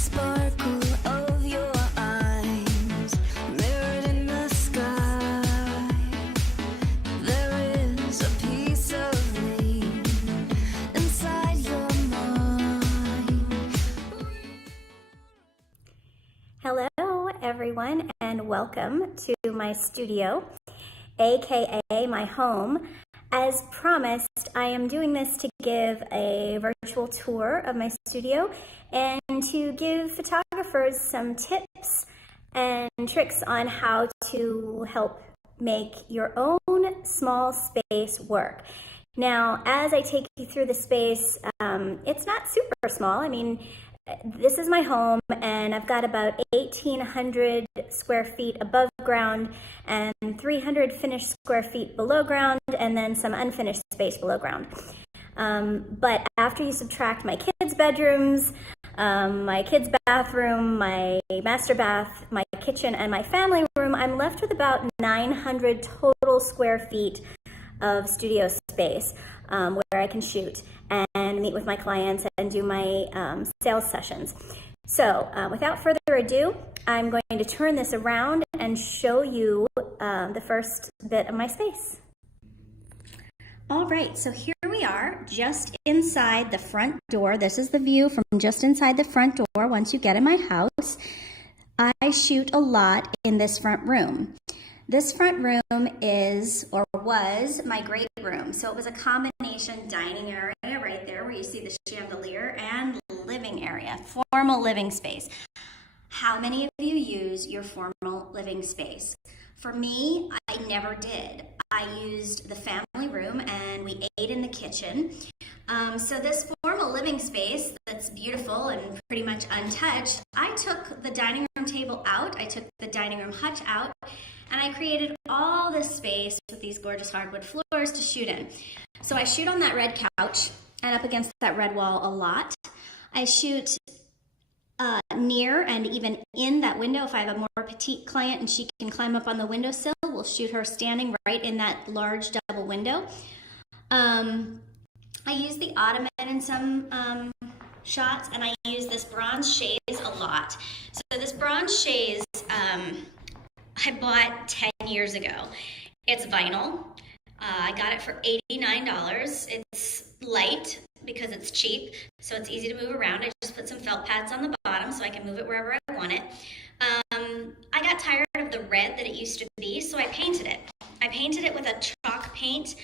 sparkle of your eyes mirrored in the sky. There is a piece of me inside your mind. Hello everyone, and welcome to my studio, aka my home. As promised, I am doing this to give a virtual tour of my studio and to give photographers some tips and tricks on how to help make your own small space work. Now, as I take you through the space, it's not super small. I mean, this is my home, and I've got about 1,800 square feet above ground and 300 finished square feet below ground, and then some unfinished space below ground. But after you subtract my kids' bedrooms, my kids' bathroom, my master bath, my kitchen, and my family room, I'm left with about 900 total square feet of studio space where I can shoot and meet with my clients and do my sales sessions. So without further ado, I'm going to turn this around and show you the first bit of my space. All right, so here we are just inside the front door. This is the view from just inside the front door once you get in my house. I shoot a lot in this front room. This front room is, or was, my great room. So it was a combination dining area right there where you see the chandelier and living area, formal living space. How many of you use your formal living space? For me, I never did. I used the family room and we ate in the kitchen. So this formal living space that's beautiful and pretty much untouched, I took the dining room table out, I took the dining room hutch out, and I created all this space with these gorgeous hardwood floors to shoot in. So I shoot on that red couch and up against that red wall a lot. I shoot near and even in that window. If I have a more petite client and she can climb up on the windowsill, we'll shoot her standing right in that large double window. I use the ottoman in some shots, and I use this bronze chaise a lot. So this bronze chaise I bought 10 years ago. It's vinyl. I got it for $89. It's light because it's cheap, so it's easy to move around. I just put some felt pads on the bottom so I can move it wherever I want it. I got tired of the red that it used to be, so I painted it. I painted it with a chalk paint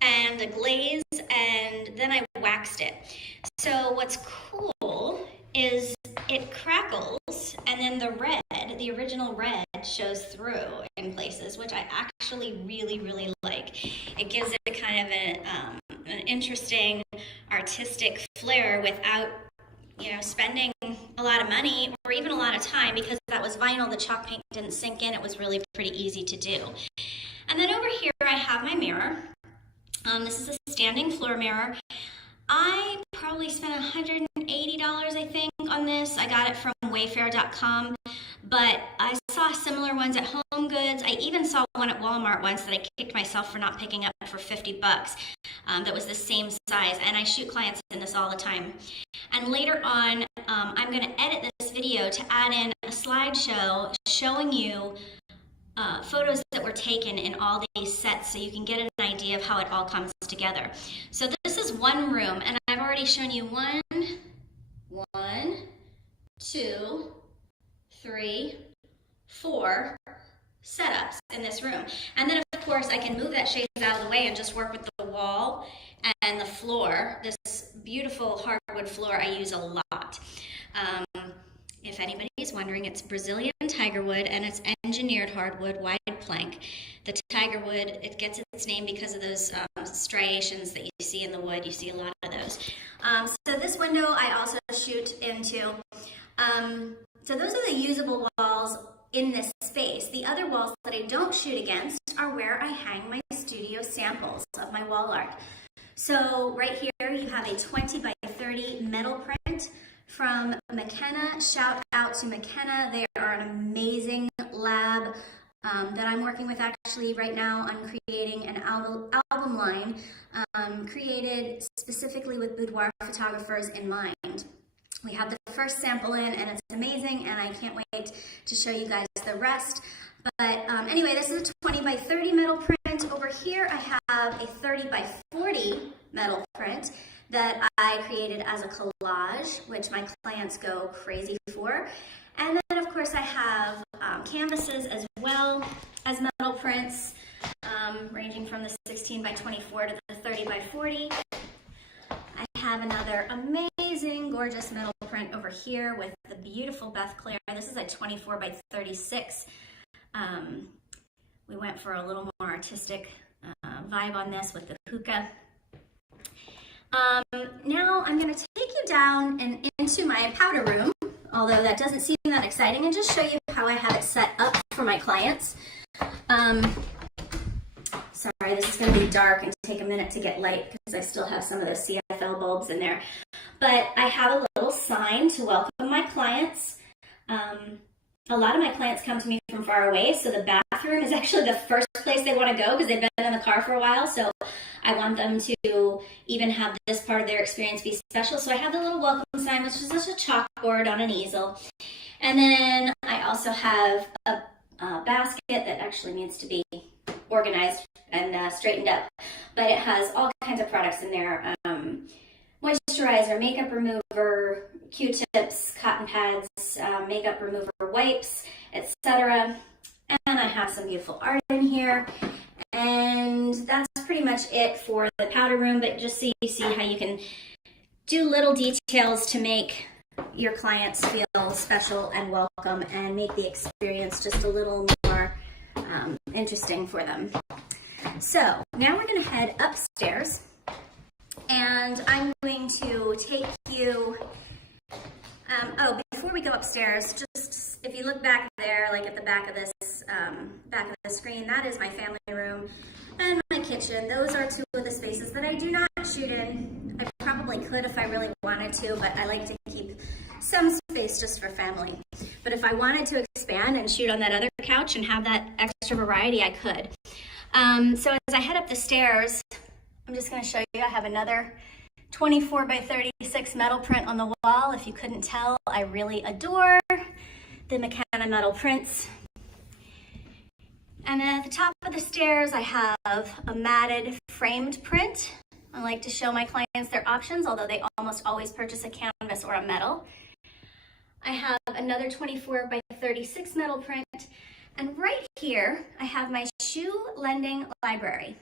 and a glaze, and then I waxed it. So what's cool is it crackles, and then the red, the original red, shows through in places, which I actually really like. It gives it kind of an interesting artistic flair without, spending a lot of money or even a lot of time, because that was vinyl. The chalk paint didn't sink in. It was really pretty easy to do. And then over here I have my mirror. This is a standing floor mirror. I probably spent $180, I think, on this. I got it from Wayfair.com, but I saw similar ones at Home Goods. I even saw one at Walmart once that I kicked myself for not picking up for $50. That was the same size, and I shoot clients in this all the time. And later on, I'm going to edit this video to add in a slideshow showing you photos that were taken in all these sets, so you can get an idea of how it all comes together. So this is one room, and I've already shown you one, two, three, four setups in this room. And then of course I can move that chaise out of the way and just work with the wall and the floor. This beautiful hardwood floor I use a lot. If anybody's wondering, it's Brazilian tiger wood, and it's engineered hardwood wide plank. The tiger wood, it gets its name because of those striations that you see in the wood. You see a lot of those. So this window I also shoot into. So those are the usable walls in this space. The other walls that I don't shoot against are where I hang my studio samples of my wall art. So right here you have a 20 by 30 metal print from McKenna. Shout out to McKenna. They are an amazing lab that I'm working with actually right now on creating an album line created specifically with boudoir photographers in mind. We have the first sample in and it's amazing, and I can't wait to show you guys the rest. But anyway, this is a 20 by 30 metal print. Over here I have a 30 by 40 metal print that I created as a collage, which my clients go crazy for. And then of course I have canvases as well as metal prints, ranging from the 16 by 24 to the 30 by 40. I have another amazing, gorgeous metal print over here with the beautiful Beth Claire. This is a 24 by 36. We went for a little more artistic vibe on this with the hookah. Now I'm going to take you down and into my powder room, although that doesn't seem that exciting, and just show you how I have it set up for my clients. Sorry, this is going to be dark and take a minute to get light because I still have some of those CFL bulbs in there. But I have a little sign to welcome my clients. A lot of my clients come to me from far away, so the bathroom is actually the first place they want to go because they've been in the car for a while. So I want them to even have this part of their experience be special. So I have the little welcome sign, which is just a chalkboard on an easel. And then I also have a basket that actually needs to be organized and straightened up. But it has all kinds of products in there. Moisturizer, makeup remover, Q-tips, cotton pads, makeup remover wipes, etc. And I have some beautiful art in here. And that's pretty much it for the powder room, but just so you see how you can do little details to make your clients feel special and welcome and make the experience just a little more interesting for them. So now we're going to head upstairs, and I'm going to take you, before we go upstairs, just if you look back there, like at the back of this, back of the screen, that is my family room and my kitchen. Those are two of the spaces that I do not shoot in. I probably could if I really wanted to, but I like to keep some space just for family. But if I wanted to expand and shoot on that other couch and have that extra variety, I could. So as I head up the stairs, I'm just going to show you, I have another 24 by 36 metal print on the wall. If you couldn't tell, I really adore the McKenna metal prints. And then at the top of the stairs, I have a matted framed print. I like to show my clients their options, although they almost always purchase a canvas or a metal. I have another 24 by 36 metal print. And right here, I have my shoe lending library.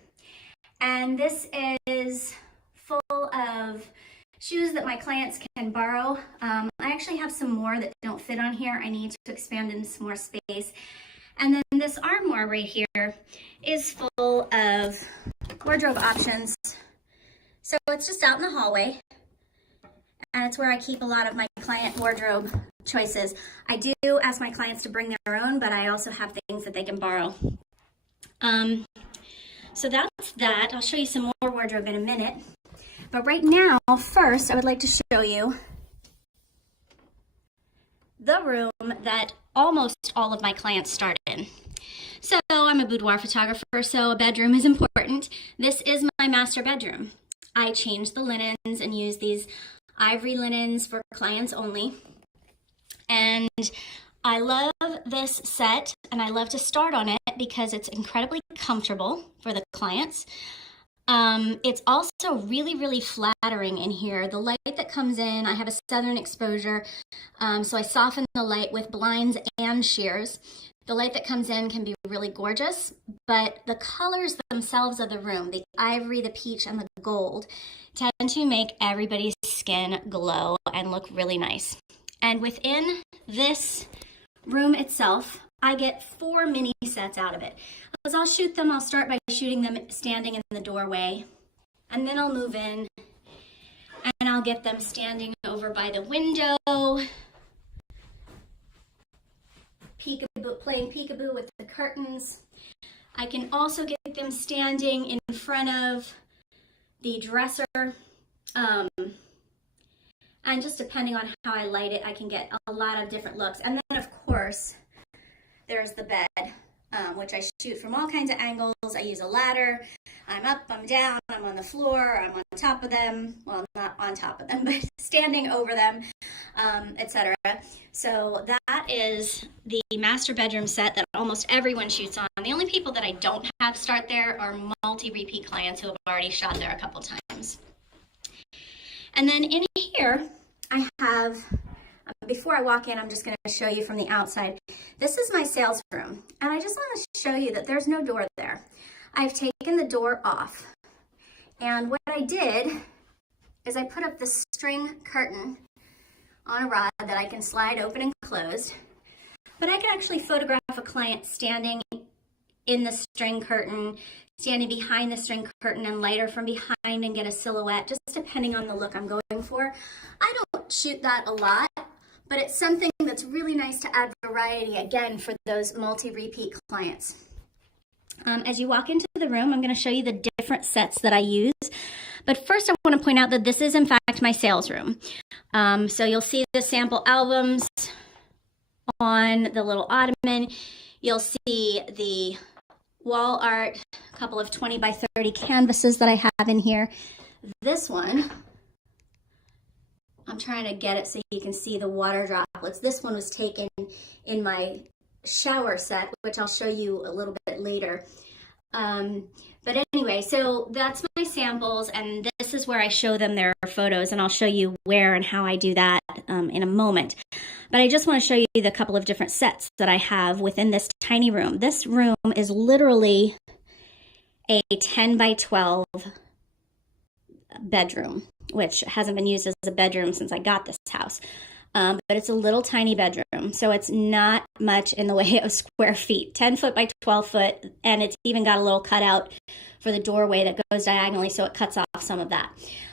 And this is full of shoes that my clients can borrow. I actually have some more that don't fit on here. I need to expand into some more space. And then this armoire right here is full of wardrobe options. So it's just out in the hallway, and it's where I keep a lot of my client wardrobe choices. I do ask my clients to bring their own, but I also have things that they can borrow. So that's that. I'll show you some more wardrobe in a minute. But right now, first, I would like to show you the room that almost all of my clients start in. So I'm a boudoir photographer, so a bedroom is important. This is my master bedroom. I change the linens and use these ivory linens for clients only. And I love this set, and I love to start on it because it's incredibly comfortable for the clients. It's also really, really flattering in here. The light that comes in, I have a southern exposure, so I soften the light with blinds and sheers. The light that comes in can be really gorgeous, but the colors themselves of the room, the ivory, the peach, and the gold, tend to make everybody's skin glow and look really nice. And within this room itself, I get 4 mini sets out of it. As I'll shoot them, I'll start by shooting them standing in the doorway, and then I'll move in and I'll get them standing over by the window, playing peekaboo with the curtains. I can also get them standing in front of the dresser, and just depending on how I light it, I can get a lot of different looks. And then of course, there's the bed, which I shoot from all kinds of angles. I use a ladder. I'm up, I'm down, I'm on the floor, I'm on top of them. Well, not on top of them, but standing over them, etc. So that is the master bedroom set that almost everyone shoots on. The only people that I don't have start there are multi-repeat clients who have already shot there a couple times. And then in here, I have, before I walk in, I'm just going to show you from the outside. This is my sales room, and I just want to show you that there's no door there. I've taken the door off, and what I did is I put up this string curtain on a rod that I can slide open and closed, but I can actually photograph a client standing in the string curtain, standing behind the string curtain, and light her from behind and get a silhouette, just depending on the look I'm going for. I don't shoot that a lot, but it's something that's really nice to add variety, again, for those multi-repeat clients. As you walk into the room, I'm going to show you the different sets that I use. But first, I want to point out that this is, in fact, my sales room. So you'll see the sample albums on the little ottoman. You'll see the wall art, a couple of 20 by 30 canvases that I have in here. This one, I'm trying to get it so you can see the water droplets. This one was taken in my shower set, which I'll show you a little bit later. But anyway, so that's my samples, and this is where I show them their photos, and I'll show you where and how I do that in a moment. But I just want to show you the couple of different sets that I have within this tiny room. This room is literally a 10 by 12 bedroom, which hasn't been used as a bedroom since I got this house. But it's a little tiny bedroom, so it's not much in the way of square feet, 10 foot by 12 foot, and it's even got a little cutout for the doorway that goes diagonally, so it cuts off some of that.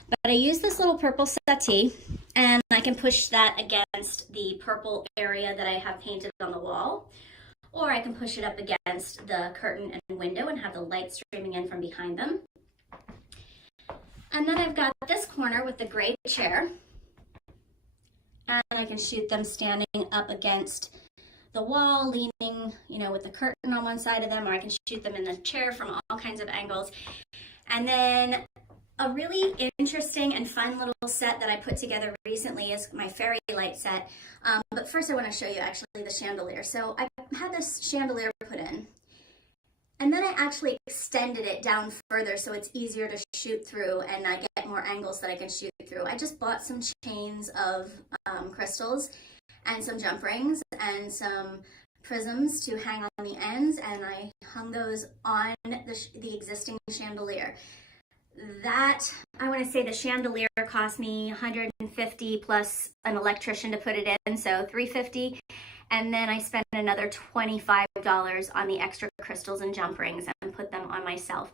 But I use this little purple settee, and I can push that against the purple area that I have painted on the wall, or I can push it up against the curtain and window and have the light streaming in from behind them. And then I've got this corner with the gray chair, and I can shoot them standing up against the wall, leaning, with the curtain on one side of them, or I can shoot them in the chair from all kinds of angles. And then a really interesting and fun little set that I put together recently is my fairy light set. But first I want to show you actually the chandelier. So I had this chandelier put in, and then I actually extended it down further so it's easier to shoot through, and I get more angles that I can shoot through. I just bought some chains of crystals and some jump rings and some prisms to hang on the ends, and I hung those on the existing chandelier. That, I want to say the chandelier cost me $150 plus an electrician to put it in, so $350. And then I spent another $25 on the extra crystals and jump rings and put them on myself.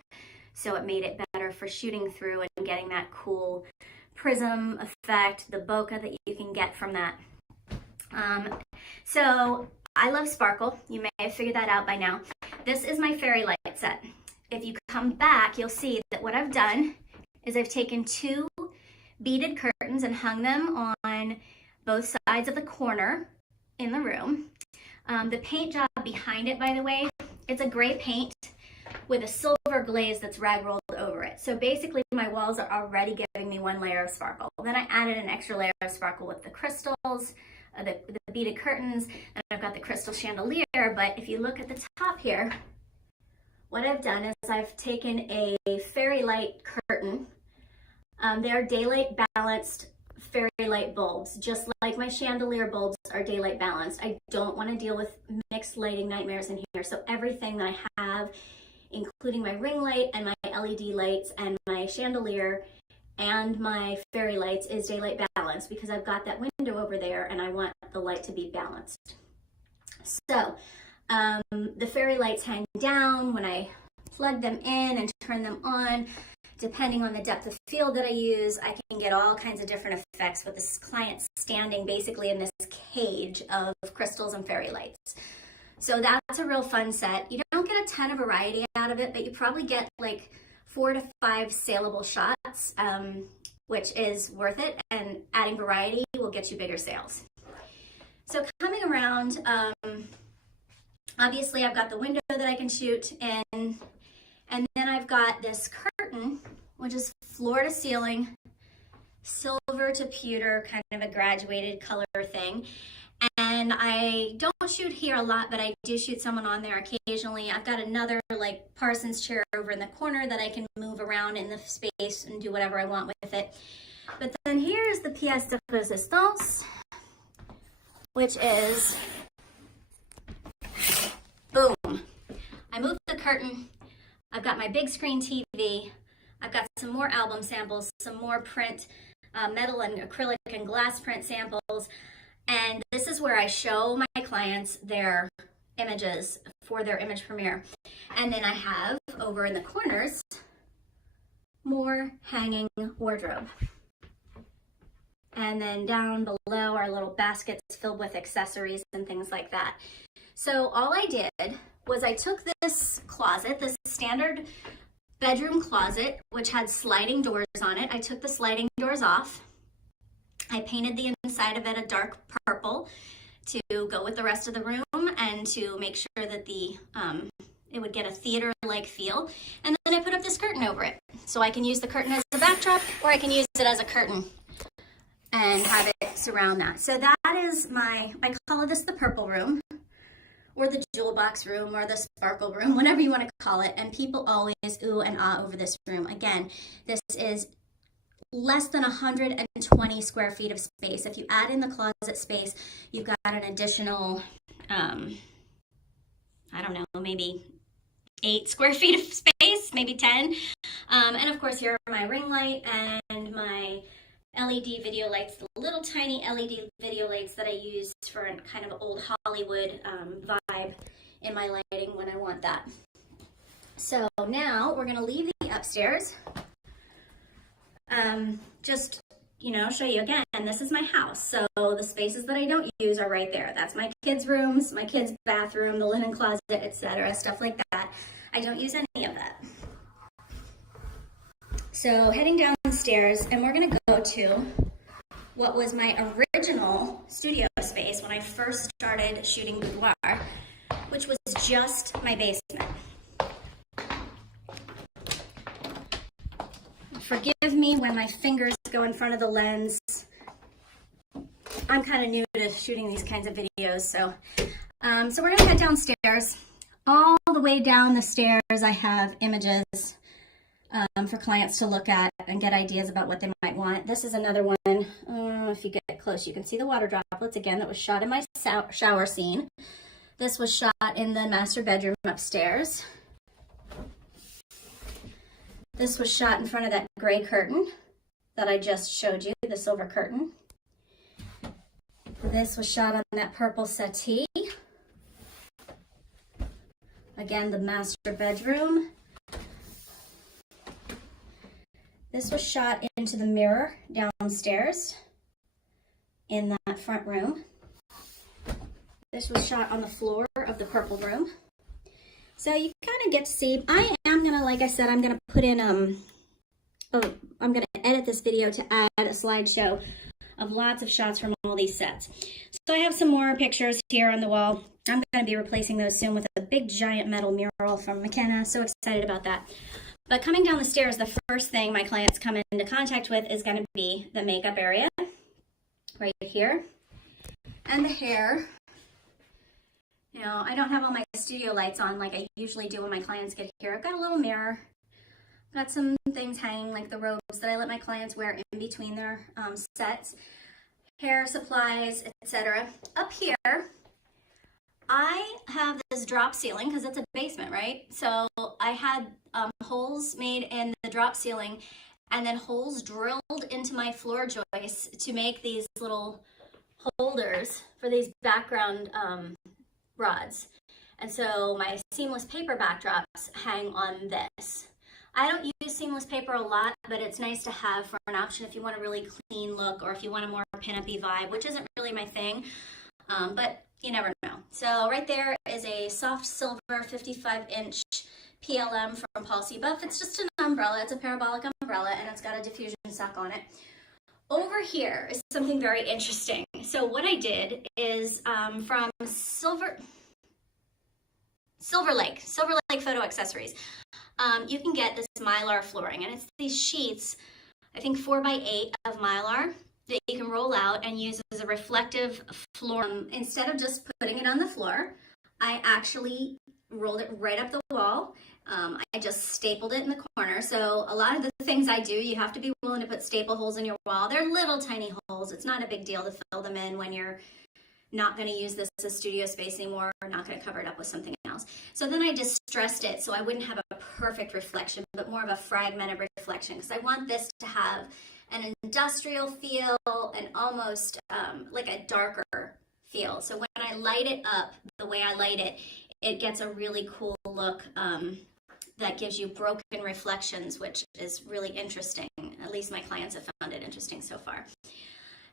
So it made it better for shooting through and getting that cool prism effect, the bokeh that you can get from that. So I love sparkle. You may have figured that out by now. This is my fairy light set. If you come back, you'll see that what I've done is I've taken two beaded curtains and hung them on both sides of the corner in the room. The paint job behind it, by the way, it's a gray paint with a silver glaze that's rag rolled over it. So basically my walls are already giving me one layer of sparkle. Then I added an extra layer of sparkle with the crystals, the beaded curtains, and I've got the crystal chandelier. But if you look at the top here, what I've done is I've taken a fairy light curtain. They are daylight balanced fairy light bulbs, just like my chandelier bulbs are daylight balanced. I don't want to deal with mixed lighting nightmares in here. So everything that I have, including my ring light and my LED lights and my chandelier and my fairy lights, is daylight balanced because I've got that window over there and I want the light to be balanced. So the fairy lights hang down when I plug them in and turn them on. Depending on the depth of field that I use, I can get all kinds of different effects with this client standing basically in this cage of crystals and fairy lights. So that's a real fun set. You don't get a ton of variety out of it, but you probably get like 4 to 5 saleable shots, which is worth it, and adding variety will get you bigger sales. So coming around, obviously I've got the window that I can shoot in, And then I've got this curtain, which is floor to ceiling, silver to pewter, kind of a graduated color thing. And I don't shoot here a lot, but I do shoot someone on there occasionally. I've got another like Parsons chair over in the corner that I can move around in the space and do whatever I want with it. But then here's the pièce de résistance, which is, boom. I moved the curtain. I've got my big screen TV. I've got some more album samples, some more print, metal and acrylic and glass print samples. And this is where I show my clients their images for their image premiere. And then I have over in the corners more hanging wardrobe. And then down below are little baskets filled with accessories and things like that. So all I did was I took this closet, this standard bedroom closet, which had sliding doors on it. I took the sliding doors off. I painted the inside of it a dark purple to go with the rest of the room and to make sure that it would get a theater-like feel. And then I put up this curtain over it. So I can use the curtain as a backdrop, or I can use it as a curtain and have it surround that. So that is I call this the purple room, or the jewel box room, or the sparkle room, whatever you want to call it. And people always ooh and ah over this room. Again, this is less than 120 square feet of space. If you add in the closet space, you've got an additional, I don't know, maybe 8 square feet of space, maybe 10. And of course, here are my ring light and my LED video lights, the little tiny LED video lights that I use for a kind of old Hollywood vibe in my lighting when I want that. So now we're gonna leave the upstairs. Just, show you again, this is my house. So the spaces that I don't use are right there. That's my kids' rooms, my kids' bathroom, the linen closet, etc., stuff like that. I don't use any of that. So heading downstairs, and we're gonna go to what was my original studio space when I first started shooting Boudoir, which was just my basement. Forgive me when my fingers go in front of the lens. I'm kind of new to shooting these kinds of videos, so we're gonna head downstairs. All the way down the stairs, I have images for clients to look at and get ideas about what they might want. This is another one. If you get close, you can see the water droplets again. That was shot in my shower scene. This was shot in the master bedroom upstairs. This was shot in front of that gray curtain that I just showed you, the silver curtain. This was shot on that purple settee. Again, the master bedroom. This was shot into the mirror downstairs in that front room. This was shot on the floor of the purple room. So you kind of get to see, I am gonna, like I said, I'm gonna put in, I'm gonna edit this video to add a slideshow of lots of shots from all these sets. So I have some more pictures here on the wall. I'm gonna be replacing those soon with a big giant metal mural from McKenna. So excited about that. But coming down the stairs, the first thing my clients come into contact with is gonna be the makeup area, right here, and the hair. I don't have all my studio lights on like I usually do when my clients get here. I've got a little mirror. Got some things hanging like the robes that I let my clients wear in between their sets. Hair supplies, etc. Up here, I have this drop ceiling because it's a basement, right? So I had holes made in the drop ceiling and then holes drilled into my floor joists to make these little holders for these background rods. And so my seamless paper backdrops hang on this. I don't use seamless paper a lot, but it's nice to have for an option if you want a really clean look or if you want a more pin-up-y vibe, which isn't really my thing, but you never know. So right there is a soft silver 55-inch PLM from Paul C. Buff. It's just an umbrella. It's a parabolic umbrella, and it's got a diffusion sock on it. Over here is something very interesting. So what I did is from silver Silver Lake Photo Accessories. You can get this Mylar flooring, and it's these sheets, I think 4x8 of Mylar that you can roll out and use as a reflective floor. Instead of just putting it on the floor, I actually rolled it right up the wall. I just stapled it in the corner. So a lot of the things I do, you have to be willing to put staple holes in your wall. They're little tiny holes. It's not a big deal to fill them in when you're not going to use this as studio space anymore, or not going to cover it up with something else. So then I distressed it so I wouldn't have a perfect reflection, but more of a fragmented reflection, because I want this to have an industrial feel and almost like a darker feel. So when I light it up the way I light it, it gets a really cool look that gives you broken reflections, which is really interesting. At least my clients have found it interesting so far.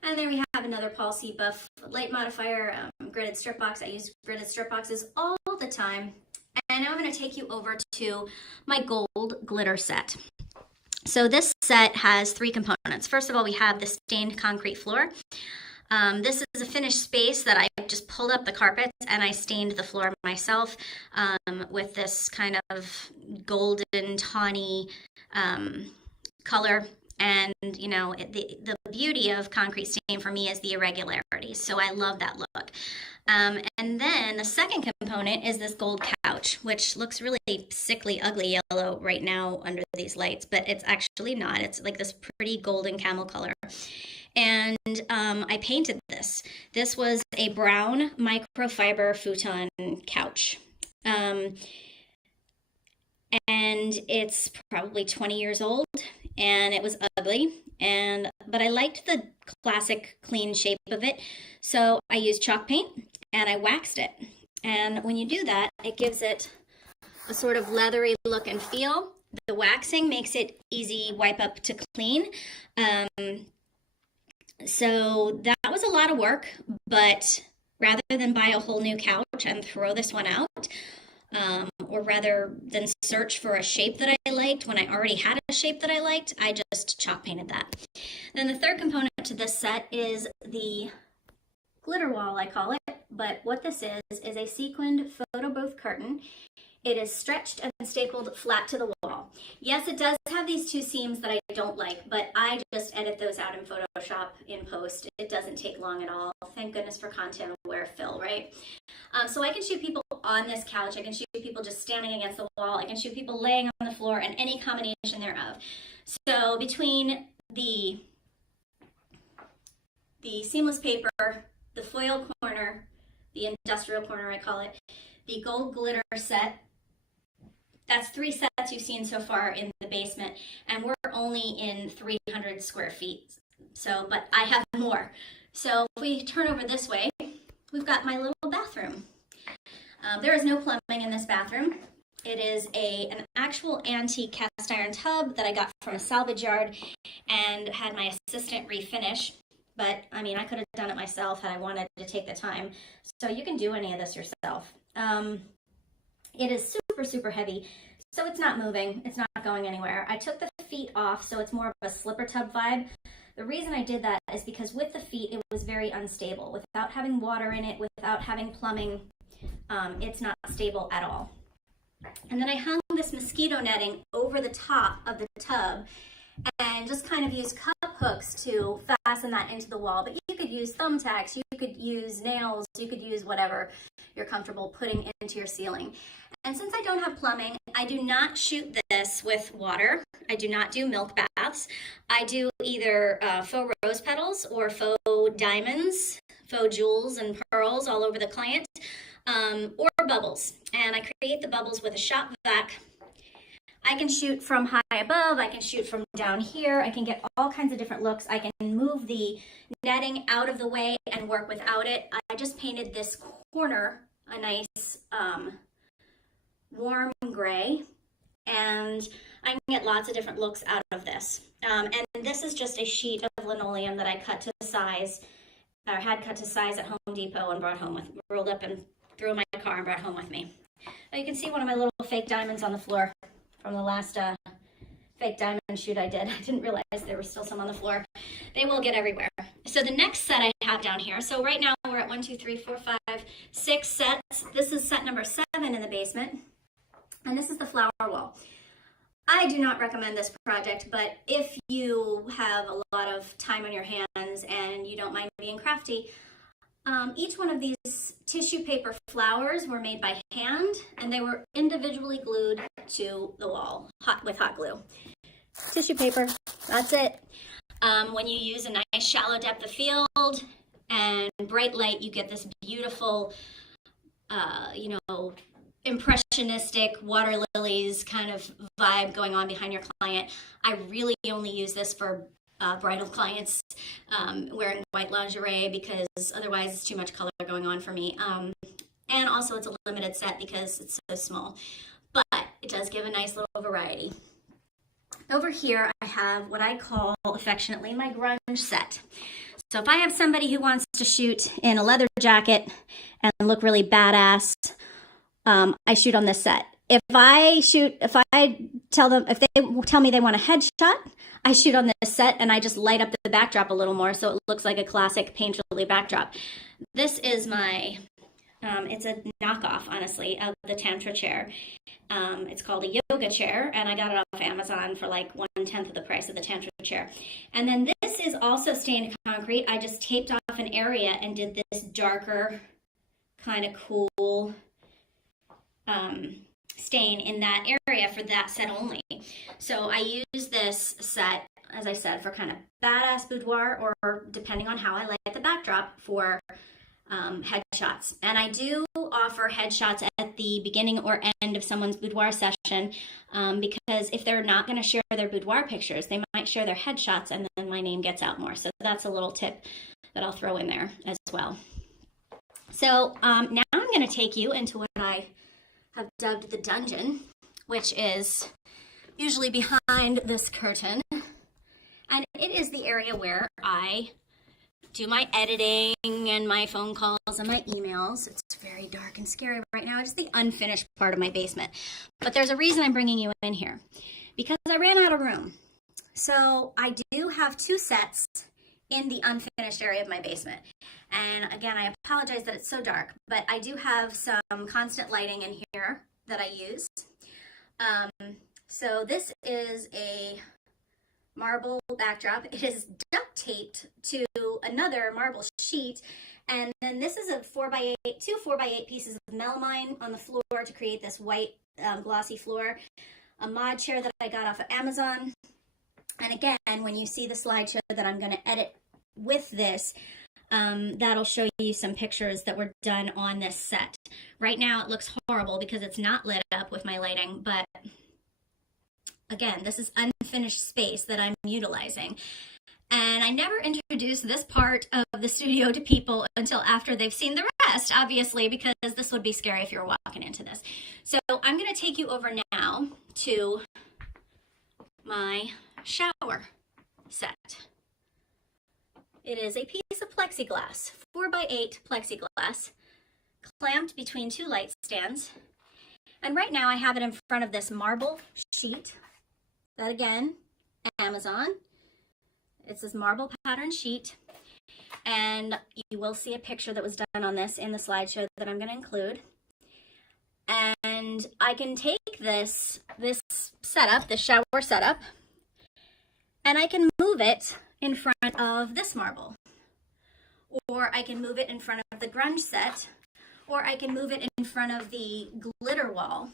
And then we have another Paul C. Buff light modifier, gridded strip box. I use gridded strip boxes all the time. And now I'm going to take you over to my gold glitter set. So this set has 3 components. First of all, we have the stained concrete floor. This is a finished space that I just pulled up the carpets and I stained the floor myself with this kind of golden tawny color. And, you know, the beauty of concrete stain for me is the irregularity. So I love that look. And then the second component is this gold couch, which looks really sickly, ugly yellow right now under these lights, but it's actually not. It's like this pretty golden camel color. And I painted this. This was a brown microfiber futon couch. And it's probably 20 years old. And it was ugly, but I liked the classic clean shape of it, so I used chalk paint and I waxed it. And when you do that, it gives it a sort of leathery look and feel. The waxing makes it easy wipe up to clean. So that was a lot of work, but rather than buy a whole new couch and throw this one out, or rather than search for a shape that I liked when I already had a shape that I liked, I just chalk painted that. Then the third component to this set is the glitter wall, I call it, but what this is a sequined photo booth curtain. It is stretched and stapled flat to the wall. Yes, it does have these 2 seams that I don't like, but I just edit those out in Photoshop in post. It doesn't take long at all. Thank goodness for content aware fill, right? So I can shoot people on this couch. I can shoot people just standing against the wall. I can shoot people laying on the floor, and any combination thereof. So between the seamless paper, the foil corner, the industrial corner I call it, the gold glitter set, that's 3 sets you've seen so far in the basement, and we're only in 300 square feet. So, but I have more. So if we turn over this way, we've got my little bathroom. There is no plumbing in this bathroom. It is an actual antique cast iron tub that I got from a salvage yard and had my assistant refinish. But I mean, I could have done it myself had I wanted to take the time. So you can do any of this yourself. It is super, super heavy, so it's not moving. It's not going anywhere. I took the feet off, so it's more of a slipper tub vibe. The reason I did that is because with the feet, it was very unstable. Without having water in it, without having plumbing, it's not stable at all. And then I hung this mosquito netting over the top of the tub and just kind of used cup hooks to fasten that into the wall. But you could use thumbtacks, you could use nails, you could use whatever you're comfortable putting into your ceiling. And since I don't have plumbing, I do not shoot this with water. I do not do milk baths. I do either faux rose petals or faux diamonds, faux jewels and pearls all over the client, or bubbles. And I create the bubbles with a shop vac. I can shoot from high above, I can shoot from down here, I can get all kinds of different looks. I can move the netting out of the way and work without it. I just painted this corner a nice warm gray, and I can get lots of different looks out of this. And this is just a sheet of linoleum that I cut to size, or had cut to size at Home Depot and brought home with, rolled up and threw in my car and brought home with me. Now you can see one of my little fake diamonds on the floor from the last fake diamond shoot I did. I didn't realize there were still some on the floor. They will get everywhere. So the next set I have down here, so right now we're at 1, 2, 3, 4, 5, 6 sets. This is set number 7 in the basement, and this is the flower wall. I do not recommend this project, but if you have a lot of time on your hands and you don't mind being crafty, each one of these tissue paper flowers were made by hand, and they were individually glued to the wall with hot glue. Tissue paper, that's it. When you use a nice shallow depth of field and bright light, you get this beautiful, impressionistic water lilies kind of vibe going on behind your client. I really only use this for bridal clients wearing white lingerie, because otherwise it's too much color going on for me. And also it's a limited set because it's so small, but it does give a nice little variety. Over here I have what I call affectionately my grunge set. So if I have somebody who wants to shoot in a leather jacket and look really badass, I shoot on this set. If they tell me they want a headshot, I shoot on this set and I just light up the backdrop a little more so it looks like a classic painterly backdrop. This is my, it's a knockoff, honestly, of the Tantra chair. It's called a yoga chair, and I got it off Amazon for like 1/10 of the price of the Tantra chair. And then this is also stained concrete. I just taped off an area and did this darker, kind of cool stain in that area for that set only. So I use this set, as I said, for kind of badass boudoir, or depending on how I like the backdrop, for headshots. And I do offer headshots at the beginning or end of someone's boudoir session, because if they're not going to share their boudoir pictures, they might share their headshots, and then my name gets out more. So that's a little tip that I'll throw in there as well. So now I'm going to take you into what I have dubbed the dungeon, which is usually behind this curtain, and it is the area where I do my editing and my phone calls and my emails. It's very dark and scary right now. It's the unfinished part of my basement, but there's a reason I'm bringing you in here, because I ran out of room. So I do have 2 sets in the unfinished area of my basement. And again, I apologize that it's so dark, but I do have some constant lighting in here that I use. So this is a marble backdrop. It is duct taped to another marble sheet. And then this is a 4x8, 2 4x8 pieces of melamine on the floor to create this white glossy floor. A mod chair that I got off of Amazon. And again, when you see the slideshow that I'm going to edit with this, that'll show you some pictures that were done on this set. Right now it looks horrible because it's not lit up with my lighting, but again, this is unfinished space that I'm utilizing. And I never introduced this part of the studio to people until after they've seen the rest, obviously, because this would be scary if you were walking into this. So I'm going to take you over now to my shower set. It is a piece of plexiglass, 4x8 plexiglass, clamped between 2 light stands. And right now I have it in front of this marble sheet. That again, Amazon. It's this marble pattern sheet. And you will see a picture that was done on this in the slideshow that I'm going to include. And I can take this setup, this shower setup, and I can move it in front of this marble, or I can move it in front of the grunge set, or I can move it in front of the glitter wall.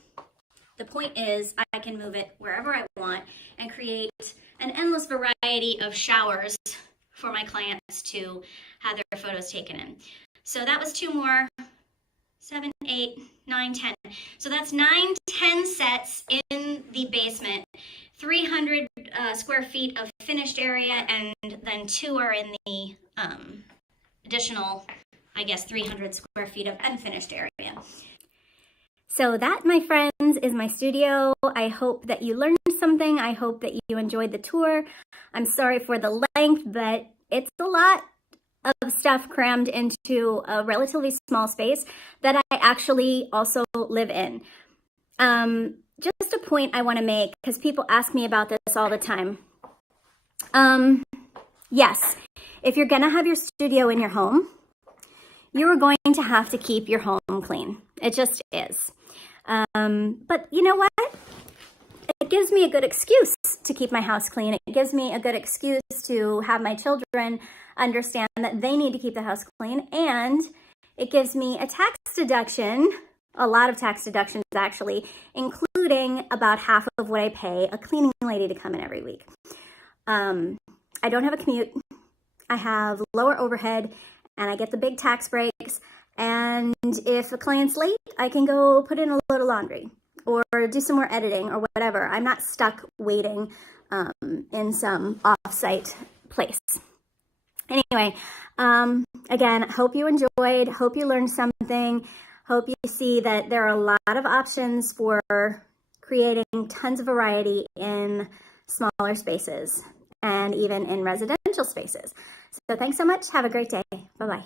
The point is I can move it wherever I want and create an endless variety of showers for my clients to have their photos taken in. So that was 2 more, 7, 8, 9, 10. So that's 9, 10 sets in the basement. 300 square feet of finished area, and then 2 are in the additional, I guess, 300 square feet of unfinished area. So that, my friends, is my studio. I hope that you learned something. I hope that you enjoyed the tour. I'm sorry for the length, but it's a lot of stuff crammed into a relatively small space that I actually also live in. just a point I want to make, because people ask me about this all the time. Yes, if you're going to have your studio in your home, you are going to have to keep your home clean. It just is. But you know what? It gives me a good excuse to keep my house clean. It gives me a good excuse to have my children understand that they need to keep the house clean. And it gives me a tax deduction, a lot of tax deductions actually, including about half of what I pay a cleaning lady to come in every week. I don't have a commute. I have lower overhead, and I get the big tax breaks. And if a client's late, I can go put in a load of laundry or do some more editing or whatever. I'm not stuck waiting in some off-site place. Anyway, again, hope you enjoyed, hope you learned something, hope you see that there are a lot of options for creating tons of variety in smaller spaces and even in residential spaces. So thanks so much. Have a great day. Bye-bye.